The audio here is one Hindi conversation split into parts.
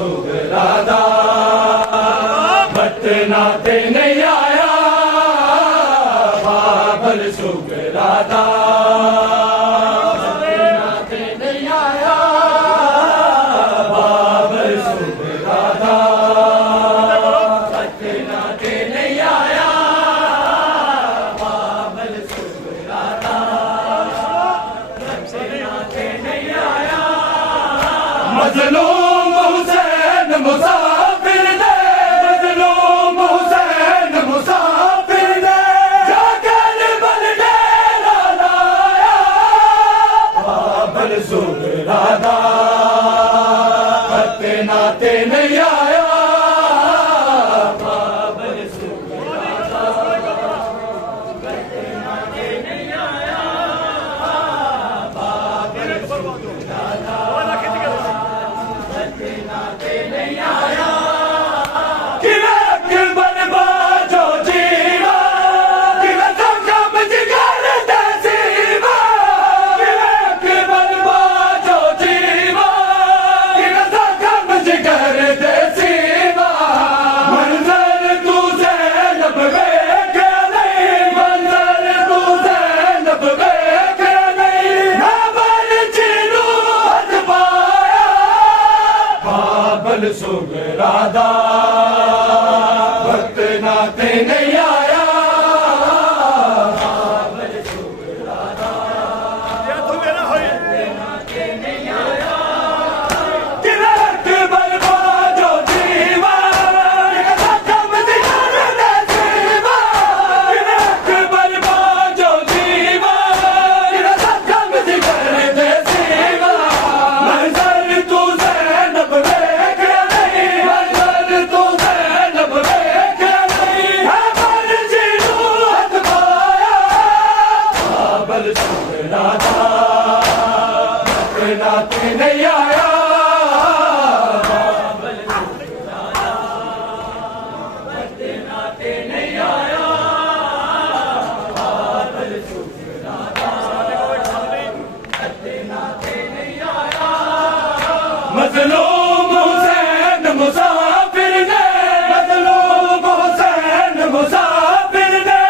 सुगरादा पटना ते नहीं आया बाबल सुगरादा पटना ते नहीं आया बाबल सुगरादा पटना ते नहीं आया बाबल सुगरादा पटना ते नहीं आया मजलूम हुसैन मुसाफिर ने मजलूम हुसैन मुसाफिर ने जाकर बल डेरा लाया बाबल सुगरादा पटना ते नहीं आया बाबल सुगरादा पटना ते नहीं आया बाबल सुगरादा पटना ते नहीं आया किरक बनबाजो जीवा किरक कम जिगर देसीवा किरक बनबाजो जीवा किरक कम जिगर देसीवा मंजर तू ज़ैनब वेख नहीं मंजर तू ज़ैनब वेख नहीं ना बन जिनू हद पाया बाबल सुगरादा पटना ते नहीं आया बाबल सुगरादा पटना ते नहीं आया किरक बनबाजो जीवा किरक कम जिगर देसीवा किरक बनबाजो जीवा किरक कम जिगर देसीवा मंजर तू ज़ैनब वेख नहीं मंजर तू ज़ैनब वेख नहीं है बन जिनू हद पाया बाबल सुगरादा पटना ते नहीं आया बाबल सुगरादा पटना ते नहीं आया बाबल सुगरादा पटना ते नहीं आया मजलूम हुसैन मुसाफिर ने मजलूम हुसैन मुसाफिर ने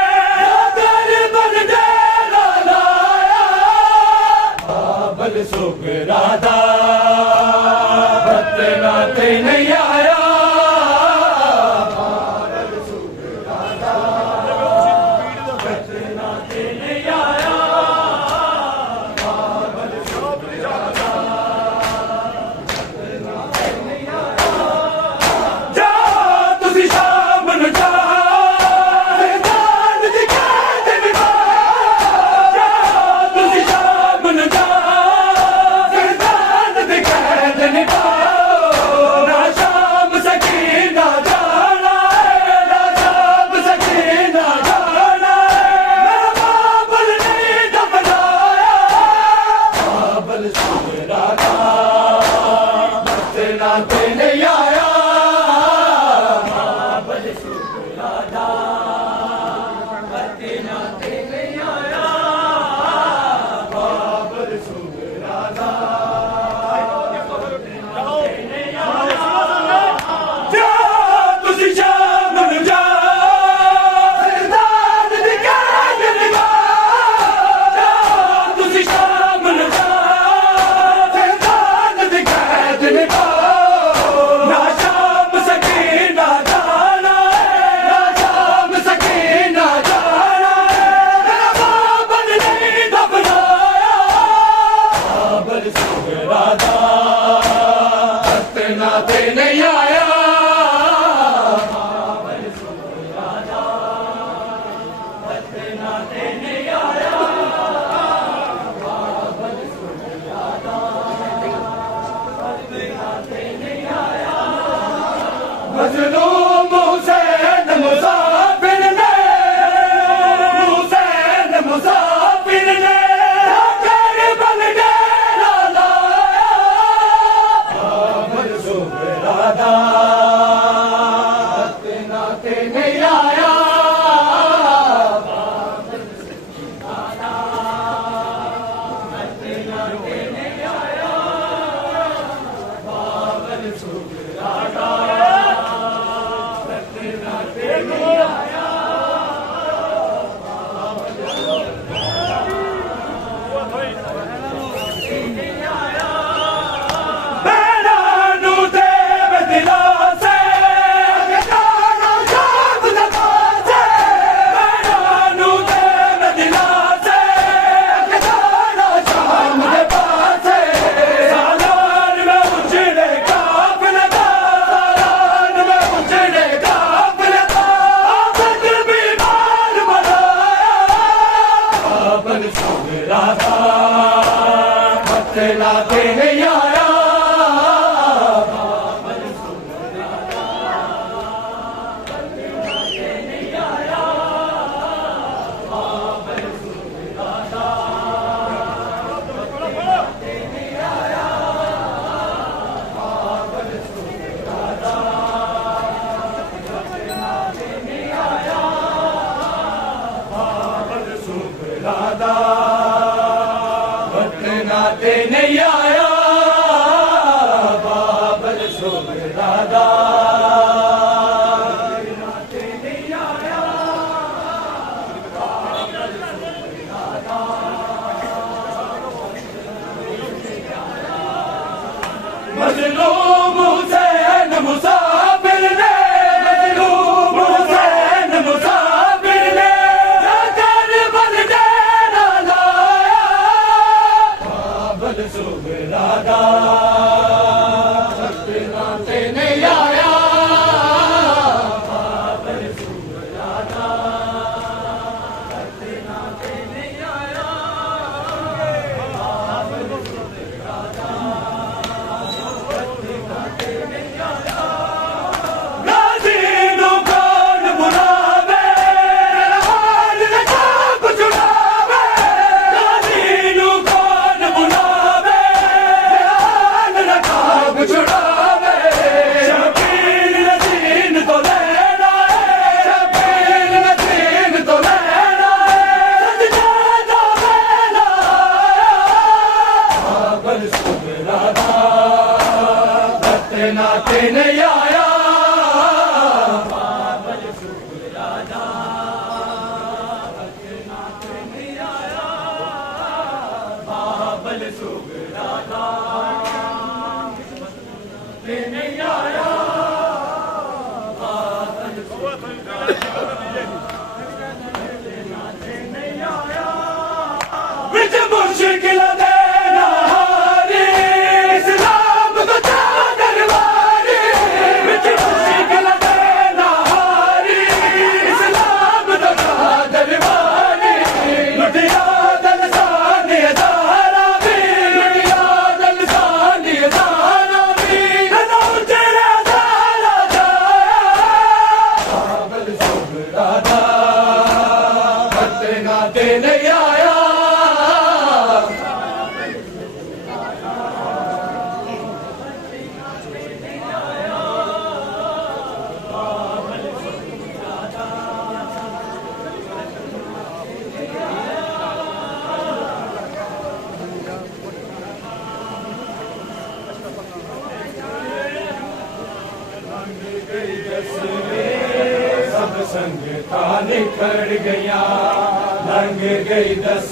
जाकर बल डेरा लाया बाबल सुगरादा पटना ते नहीं आया बाबल सुगरादा पटना ते नहीं आया बाबल सुगरादा जा तुसी शाम नूं जा सरदार दी कैद निभा जा तुसी शाम नूं जा सरदार दी कैद निभा ना शाम सकीना जाना है ना शाम सकीना जाना है मेरा बाबल नहीं दफनाया बाबल सुगरादा पटना ते नहीं आया बाबल सुगरादा पटना ते नहीं आया बाबल सुगरादा जा तुसी शाम नूं जा सरदार दी कैद निभा जा तुसी शाम नूं जा सरदार दी कैद निभा ना शाम सकीना जाना है ना शाम सकीना जाना है मेरा बाबल नहीं दफनाया बाबल सुगरादा पटना ते नहीं आया बाबल सुगरादा पटना ते नहीं आया बाबल सुगरादा पटना ते नहीं आया मजलूम हुसैन मुसाफिर ने हुसैन मुसाफिर ने जाकर बल डेरा लाया बाबल सुगरादा पटना ते नहीं आया बाबल सुगरादा पटना ते नहीं आया बाबल सुगरादा बतलाते नहीं आया बतलाते नहीं आया बाबल सुबरादा मजलूम हुसैन मुसाफिर ने मजलूम हुसैन मुसाफिर ने करबल डेरा लाया बाबल सुबरादा बतलाते नहीं आया बाबल सुबरादा बतलाते नहीं आया बाबल सुबरादा नाते नहीं आया बाबल सुबरादा नाते नहीं आया बाबल सुबरादा नहीं आया बाबल नाते नहीं आया विच मुश्किल देना हारी इस्लाम को नाते नहीं आया सब संगता निखर गया लंघ गई 10